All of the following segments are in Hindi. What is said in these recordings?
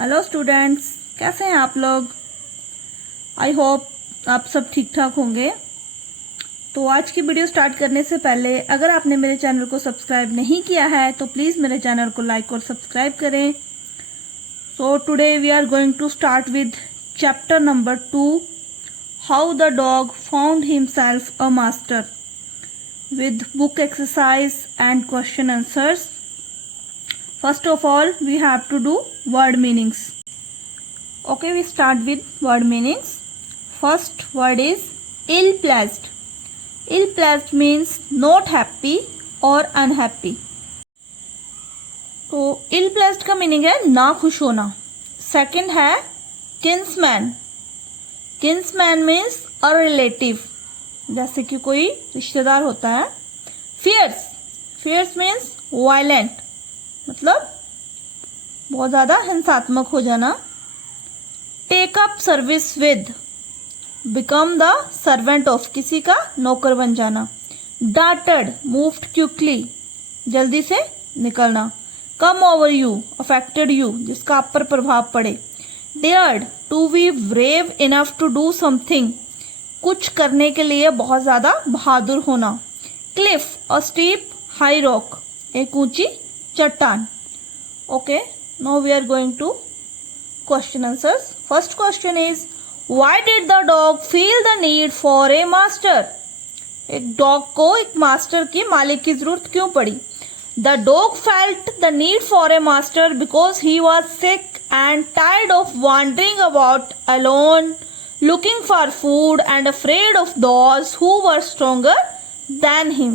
हेलो स्टूडेंट्स, कैसे हैं आप लोग। आई होप आप सब ठीक ठाक होंगे। तो आज की वीडियो स्टार्ट करने से पहले अगर आपने मेरे चैनल को सब्सक्राइब नहीं किया है तो प्लीज़ मेरे चैनल को लाइक और सब्सक्राइब करें। So today we are going to start with chapter number 2, how the dog found himself a master, with book exercise and question answers. First of all, we have to do word meanings. Okay, we start with word meanings. First word is ill-pleased. Ill-pleased means not happy or unhappy. तो ill-pleased का मीनिंग है ना खुश होना. सेकंड है kinsman. Kinsman means a relative, जैसे कि कोई रिश्तेदार होता है. फियर्स, फियर्स मीन्स वायलेंट, मतलब बहुत ज़्यादा हिंसात्मक हो जाना. Take up service with, become the servant of, किसी का नौकर बन जाना. डार्टेड, मूव्ड क्विकली, जल्दी से निकलना. Come over you, affected you, जिसका आप पर प्रभाव पड़े. Dared, to be brave enough to do something, कुछ करने के लिए बहुत ज़्यादा बहादुर होना. Cliff, a steep high rock, एक ऊंची चट्टान. Okay, now we are going to question answers. First question is why did the dog feel the need for a master. एक डॉग को एक मास्टर की, मालिक की जरूरत क्यों पड़ी. The dog felt the need for a master because he was sick and tired of wandering about alone, looking for food and afraid of those who were stronger than him.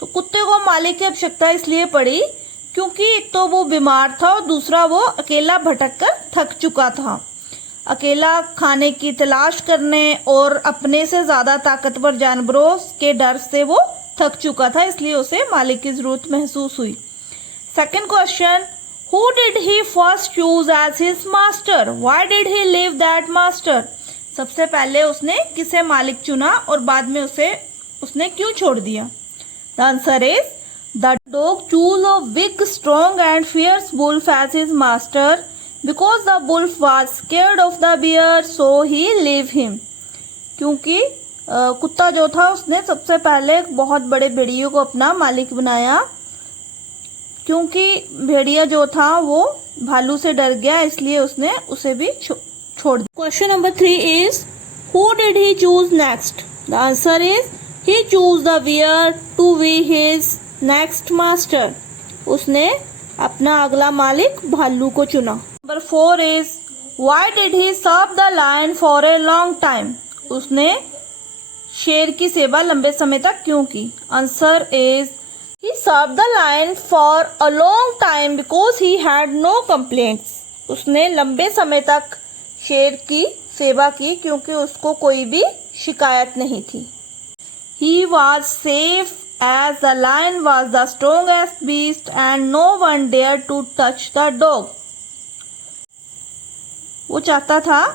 तो कुत्ते को मालिक की आवश्यकता इसलिए पड़ी क्योंकि एक तो वो बीमार था और दूसरा वो अकेला भटक कर थक चुका था. अकेला खाने की तलाश करने और अपने से ज्यादा ताकतवर जानवरों के डर से वो थक चुका था, इसलिए उसे मालिक की जरूरत महसूस हुई. Second question, who did he first choose as his master, why did he leave that master. सबसे पहले उसने किसे मालिक चुना और बाद में उसने क्यों छोड़ दिया. The answer is the dog choose a big strong and fierce wolf as his master because the wolf was scared of the bear so he leave him. क्योंकि कुत्ता जो था उसने सबसे पहले बहुत बड़े भेड़िए को अपना मालिक बनाया, क्योंकि भेड़िया जो था वो भालू से डर गया, इसलिए उसने उसे भी छोड़ दिया. Question number 3 is who did he choose next. The answer is he choose the bear to be his next master. उसने अपना अगला मालिक भालू को चुना. Number 4 is why did he serve the lion for a long time. उसने शेर की सेवा लंबे समय तक क्यों की. Answer is he served the lion for a long time because he had no complaints. उसने लंबे समय तक शेर की सेवा की क्योंकि उसको कोई भी शिकायत नहीं थी. He was safe as the lion was the strongest beast and no one dared to touch the dog. वो चाहता था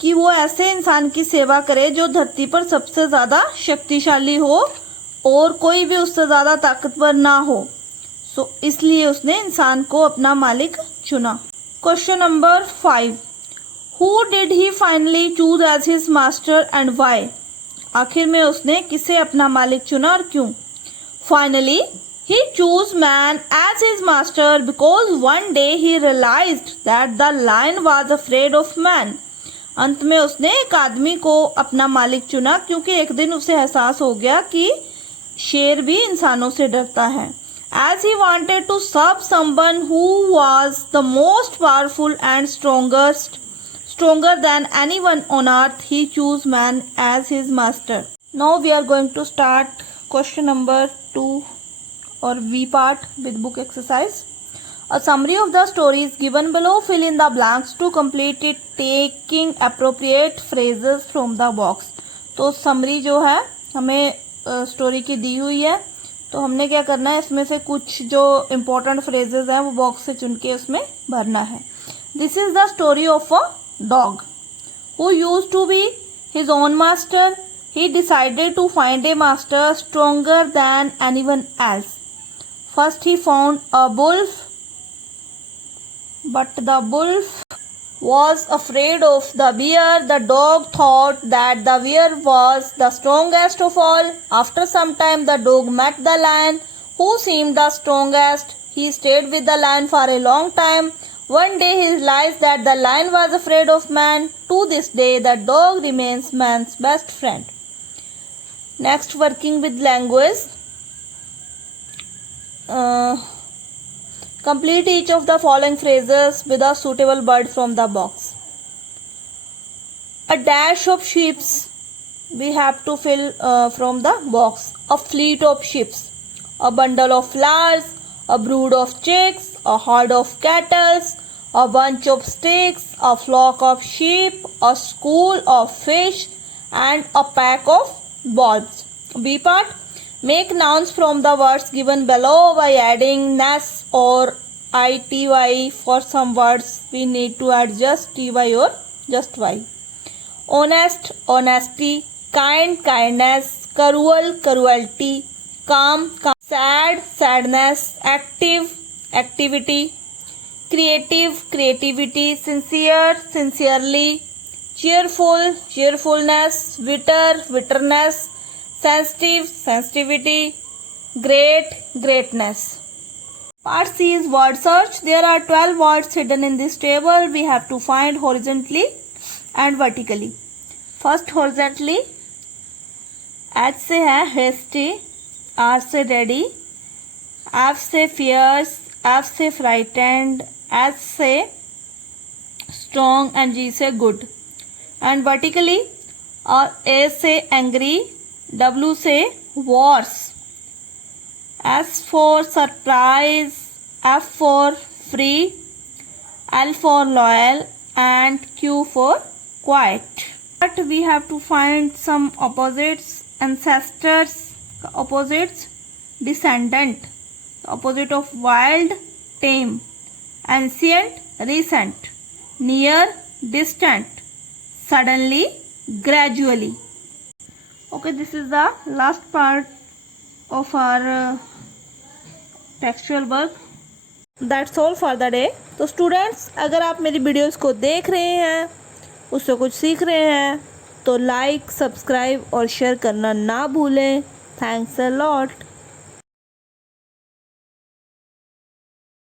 कि वो ऐसे इंसान की सेवा करे जो धरती पर सबसे ज्यादा शक्तिशाली हो और कोई भी उससे ज्यादा ताकतवर ना हो. सो इसलिए उसने इंसान को अपना मालिक चुना. Question number 5, who did he finally choose as his master and why. आखिर में उसने किसे अपना मालिक चुना और क्यों. Finally he choose man as his master because one day he realised that the lion was afraid of man. अंत में उसने एक आदमी को अपना मालिक चुना क्योंकि एक दिन उसे एहसास हो गया कि शेर भी इंसानों से डरता है. As he wanted to serve someone who was the most powerful and stronger than anyone on earth, he chose man as his master. Now we are going to start question number 2 or V part with book exercise. A summary of the story is given below. Fill in the blanks to complete it, taking appropriate phrases from the box. तो summary जो है हमें स्टोरी की दी हुई है, तो हमने क्या करना है, इसमें से कुछ जो इम्पोर्टेंट फ्रेजेस हैं वो बॉक्स से चुन के उसमें भरना है. This is the story of a dog who used to be his own master. He decided to find a master stronger than anyone else. First he found a wolf, but the wolf was afraid of the bear. The dog thought that the bear was the strongest of all. After some time, the dog met the lion, who seemed the strongest. He stayed with the lion for a long time. One day he realized that the lion was afraid of man. To this day, the dog remains man's best friend. Next, working with language. Complete each of the following phrases with a suitable word from the box. A dash of ships. We have to fill from the box. A fleet of ships. A bundle of flowers. A brood of chicks, a herd of cattle, a bunch of sticks, a flock of sheep, a school of fish, and a pack of bulbs. B part. Make nouns from the words given below by adding ness or ity. For some words we need to add just ty or just y. Honest, honesty. Kind, kindness. Cruel, cruelty. Calm, sad, sadness. Active, activity. Creative, creativity. Sincere, sincerely. Cheerful, cheerfulness. Bitter, bitterness. Sensitive, sensitivity. Great, greatness. Part C is word search. There are 12 words hidden in this table. We have to find horizontally and vertically. First horizontally. H से है hasty, R से ready, F से fierce, F से frightened, S से strong and G से good. And vertically, A से angry, W से worse, S for surprise, F for free, L for loyal, and Q for quiet. But we have to find some opposites. Ancestors, opposites. Descendant, opposite of wild, tame. Ancient, recent. Near, distant. Suddenly, gradually. Okay, this is the last part of our textual work. That's all for the day. तो स्टूडेंट्स, अगर आप मेरी वीडियोस को देख रहे हैं, उससे कुछ सीख रहे हैं, तो लाइक, सब्सक्राइब और शेयर करना ना भूलें. Thanks a lot.